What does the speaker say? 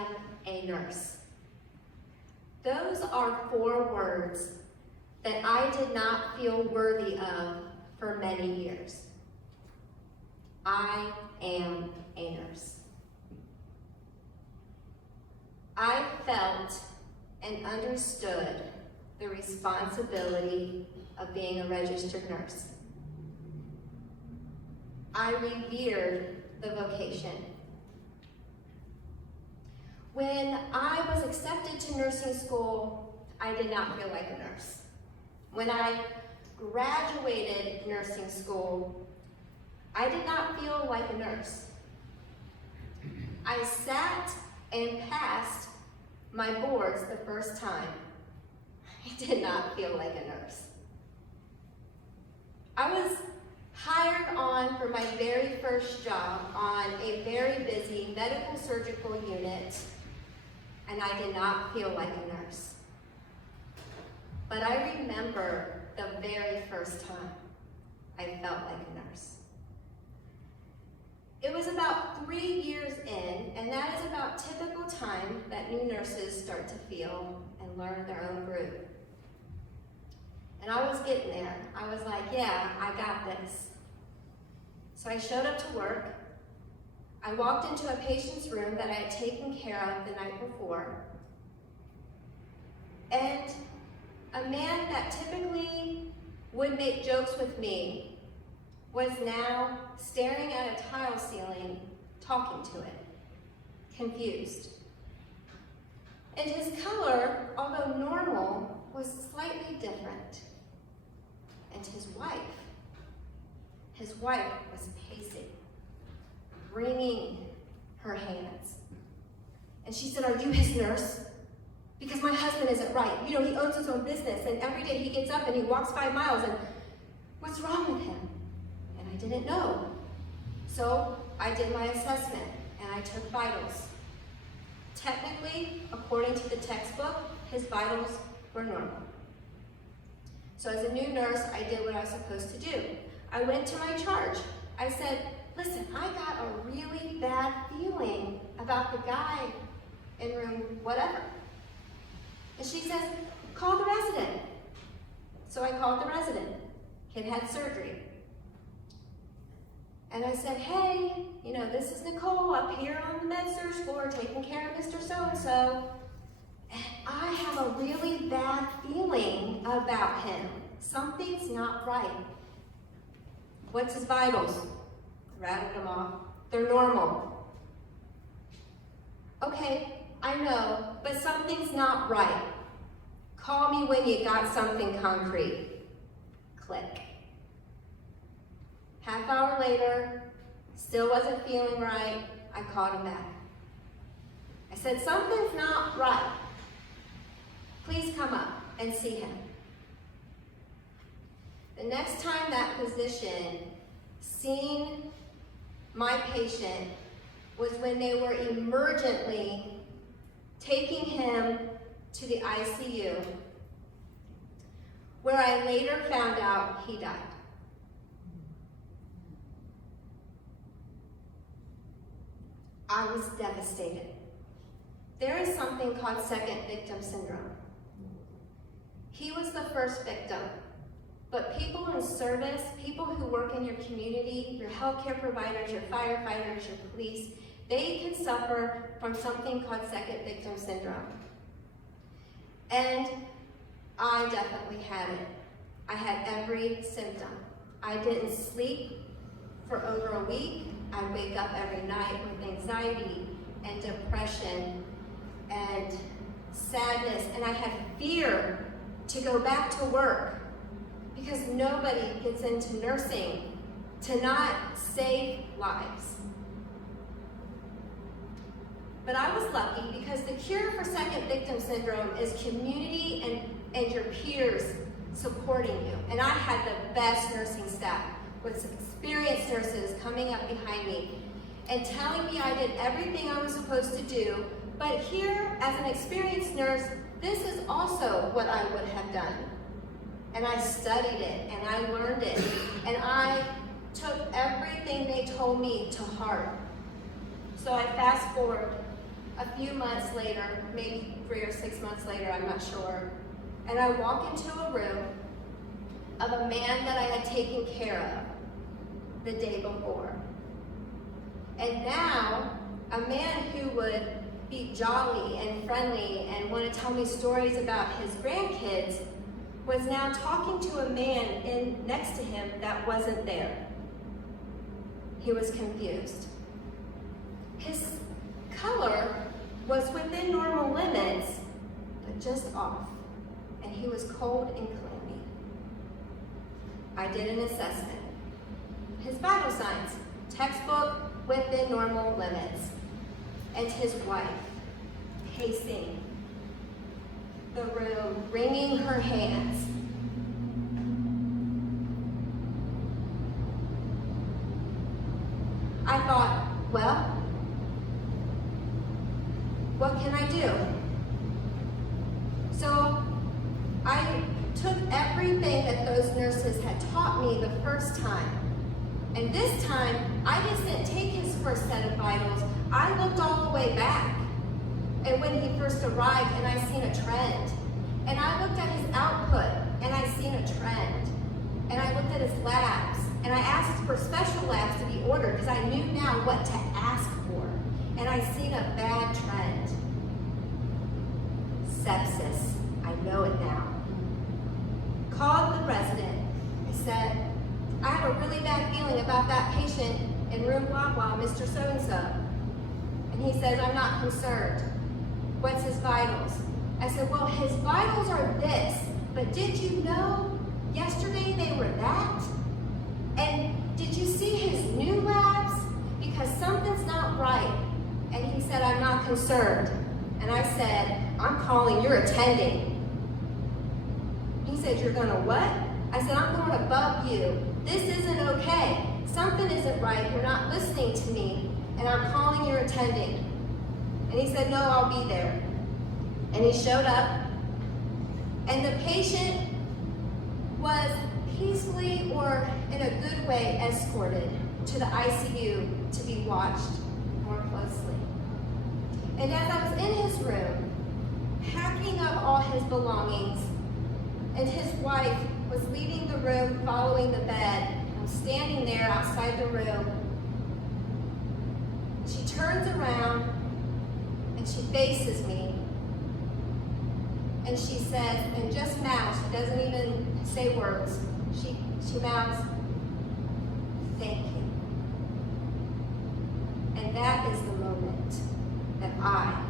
am a nurse. Those are 4 words that I did not feel worthy of for many years. I am a nurse. I felt and understood the responsibility of being a registered nurse. I revered the vocation. When I was accepted to nursing school, I did not feel like a nurse. When I graduated nursing school, I did not feel like a nurse. I sat and passed my boards the first time. I did not feel like a nurse. I was hired on for my very first job on a very busy medical surgical unit, and I did not feel like a nurse. But I remember the very first time I felt like a nurse. It was about 3 years in, and that is about typical time that new nurses start to feel and learn their own groove. And I was getting there. I was like, yeah, I got this. So I showed up to work. I walked into a patient's room that I had taken care of the night before. And a man that typically would make jokes with me was now staring at a tile ceiling, talking to it, confused. And his color, although normal, was slightly different. And his wife was pacing, wringing her hands. And she said, "Are you his nurse? Because my husband isn't right. You know, he owns his own business, and every day he gets up and he walks 5 miles, and what's wrong with him?" And I didn't know. So I did my assessment, and I took vitals. Technically, according to the textbook, his vitals were normal. So as a new nurse, I did what I was supposed to do. I went to my charge. I said, "Listen, I got a really bad feeling about the guy in room whatever." And she says, "Call the resident." So I called the resident. Kid had surgery. And I said, "Hey, you know, this is Nicole up here on the med-surg floor taking care of Mr. So-and-so. And I have a really bad feeling about him. Something's not right." "What's his vitals?" Rattled them off. "They're normal." "Okay, I know, but something's not right. Call me when you got something concrete." Click. Half hour later, still wasn't feeling right. I called him back. I said, "Something's not right. Please come up and see him." The next time that physician seen my patient was when they were emergently taking him to the ICU, where I later found out he died. I was devastated. There is something called second victim syndrome. He was the first victim, but people in service, people who work in your community, your healthcare providers, your firefighters, your police, they can suffer from something called second victim syndrome. And I definitely had it. I had every symptom. I didn't sleep for over a week. I'd wake up every night with anxiety and depression and sadness, and I had fear to go back to work because nobody gets into nursing to not save lives. But I was lucky because the cure for second victim syndrome is community and your peers supporting you. And I had the best nursing staff with experienced nurses coming up behind me and telling me I did everything I was supposed to do. But here, as an experienced nurse, this is also what I would have done. And I studied it, and I learned it, and I took everything they told me to heart. So I fast forward a few months later, maybe 3 or 6 months later, I'm not sure, and I walk into a room of a man that I had taken care of the day before. And now, a man who would be jolly and friendly and want to tell me stories about his grandkids was now talking to a man next to him that wasn't there. He was confused. His color was within normal limits, but just off. And he was cold and clammy. I did an assessment. His vital signs, textbook within normal limits. And his wife, pacing the room, wringing her hands. I thought, well, what can I do? So I took everything that those nurses had taught me the first time. And this time, I just didn't take his first set of vitals. I looked all the way back. And when he first arrived, and I seen a trend. And I looked at his output, and I seen a trend. And I looked at his labs, and I asked for special labs to be ordered because I knew now what to ask for. And I seen a bad trend. Sepsis. I know it now. Called the resident. I said, I have a really bad feeling about that patient in room blah blah, Mr. So-and-so. And he says, I'm not concerned. What's his vitals? I said, well, his vitals are this, but did you know yesterday they were that? And did you see his new labs? Because something's not right. And he said, I'm not concerned. And I said, I'm calling your attending. He said, you're gonna what? I said, I'm going above you. This isn't okay. Something isn't right. You're not listening to me. And I'm calling your attending. And he said, no, I'll be there. And he showed up. And the patient was peacefully or in a good way escorted to the ICU to be watched more closely. And as I was in his room, packing up all his belongings, and his wife was leaving the room, following the bed, I'm standing there outside the room. She turns around and she faces me. And she says, and just mouths, she doesn't even say words. She mouths, thank you. And that is the moment that I